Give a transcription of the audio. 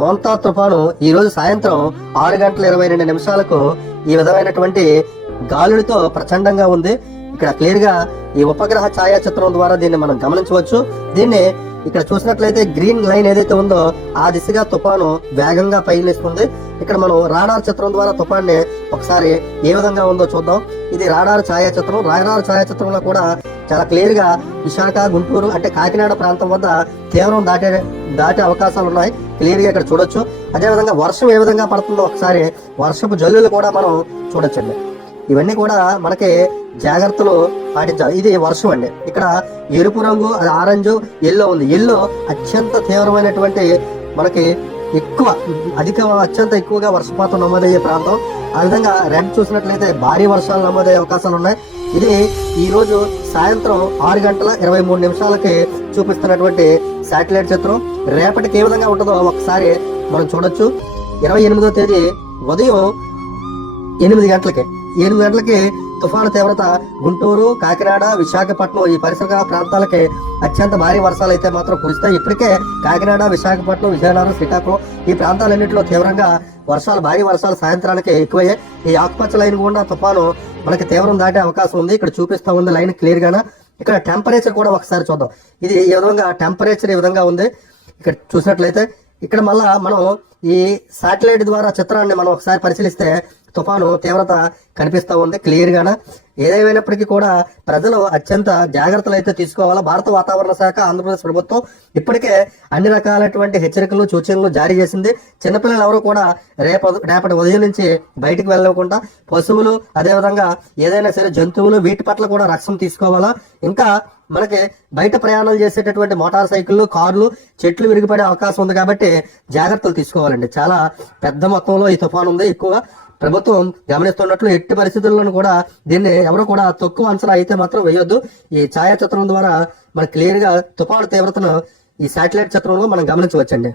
మోంతా తుఫాను ఈ రోజు సాయంత్రం ఆరు గంటల ఇరవై రెండు నిమిషాలకు ఈ విధమైనటువంటి గాలులతో ప్రచండంగా ఉంది. ఇక్కడ క్లియర్గా ఈ ఉపగ్రహ ఛాయాచిత్రం ద్వారా దీన్ని మనం గమనించవచ్చు. దీన్ని ఇక్కడ చూసినట్లయితే గ్రీన్ లైన్ ఏదైతే ఉందో ఆ దిశగా తుఫాను వేగంగా పయనిస్తుంది. ఇక్కడ మనం రాడార్ చిత్రం ద్వారా తుఫాన్ని ఒకసారి ఏ విధంగా ఉందో చూద్దాం. ఇది రాడార్ ఛాయాచిత్రం. రాడార్ ఛాయాచిత్రంలో కూడా చాలా క్లియర్గా విశాఖ గుంటూరు అంటే కాకినాడ ప్రాంతం వద్ద తీవ్రం దాటే దాటే అవకాశాలు ఉన్నాయి. క్లియర్గా ఇక్కడ చూడొచ్చు. అదేవిధంగా వర్షం ఏ విధంగా పడుతుందో ఒకసారి వర్షపు జల్లులు కూడా మనం చూడొచ్చండి. ఇవన్నీ కూడా మనకి జాగ్రత్తలు పాటించాలి. ఇది వర్షం అండి. ఇక్కడ ఎరుపు రంగు అది ఆరెంజ్ ఎల్లో ఉంది. ఎల్లో అత్యంత తీవ్రమైనటువంటి మనకి ఎక్కువ అధిక అత్యంత ఎక్కువగా వర్షపాతం నమోదయ్యే ప్రాంతం. ఆ విధంగా రెడ్ చూసినట్లయితే భారీ వర్షాలు నమోదయ్యే అవకాశాలు ఉన్నాయి. ఇది ఈ రోజు సాయంత్రం ఆరు గంటల ఇరవై మూడు నిమిషాలకి చూపిస్తున్నటువంటి శాటిలైట్ చిత్రం. రేపటికి ఏ విధంగా ఉంటుందో ఒకసారి మనం చూడొచ్చు. ఇరవై ఎనిమిదో తేదీ ఉదయం ఎనిమిది గంటలకి. ఎనిమిది గంటలకి తుఫాను తీవ్రత గుంటూరు కాకినాడ విశాఖపట్నం ఈ పరిసర ప్రాంతాలకి అత్యంత భారీ వర్షాలు అయితే మాత్రం కురుస్తాయి. ఇప్పటికే కాకినాడ విశాఖపట్నం విజయనగరం శ్రీకాకుళం ఈ ప్రాంతాలన్నింటిలో తీవ్రంగా వర్షాలు భారీ వర్షాలు సాయంత్రానికి ఎక్కువయ్యాయి. ఈ ఆకుపచ్చ లైన్ గుండా తుఫాను మనకి తీవ్రం దాటే అవకాశం ఉంది. ఇక్కడ చూపిస్తా ఉంది లైన్ క్లియర్ గానా? ఇక్కడ టెంపరేచర్ కూడా ఒకసారి చూద్దాం. ఇది ఈ విధంగా టెంపరేచర్ ఈ విధంగా ఉంది. ఇక్కడ చూసినట్లయితే ఇక్కడ మళ్ళా మనం ఈ శాటిలైట్ ద్వారా చిత్రాన్ని మనం ఒకసారి పరిశీలిస్తే తుఫాను తీవ్రత కనిపిస్తూ ఉంది క్లియర్ గాన? ఏదేమైనప్పటికీ కూడా ప్రజలు అత్యంత జాగ్రత్తలు అయితే తీసుకోవాలా? భారత వాతావరణ శాఖ ఆంధ్రప్రదేశ్ ప్రభుత్వం ఇప్పటికే అన్ని రకాలైనటువంటి హెచ్చరికలు సూచనలు జారీ చేసింది. చిన్నపిల్లలు ఎవరు కూడా రేపు రేపటి ఉదయం నుంచి బయటికి వెళ్ళకుండా పశువులు అదేవిధంగా ఏదైనా సరే జంతువులు వీటి పట్ల కూడా రక్షణ తీసుకోవాలా? ఇంకా మనకి బయట ప్రయాణాలు చేసేటటువంటి మోటార్ సైకిళ్ళు కార్లు చెట్లు విరిగిపడే అవకాశం ఉంది కాబట్టి జాగ్రత్తలు తీసుకోవాలండి. చాలా పెద్ద మొత్తంలో ఈ తుఫాను ఉంది ఎక్కువ ప్రభుత్వం గమనిస్తున్నట్లు ఎట్టి పరిస్థితుల్లోనూ కూడా దీన్ని ఎవరు కూడా తక్కువ అంచనా అయితే మాత్రం వేయొద్దు. ఈ ఛాయాచిత్రం ద్వారా మనకు క్లియర్గా తుఫాను తీవ్రతను ఈ శాటిలైట్ చిత్రంలో మనం గమనించవచ్చండి.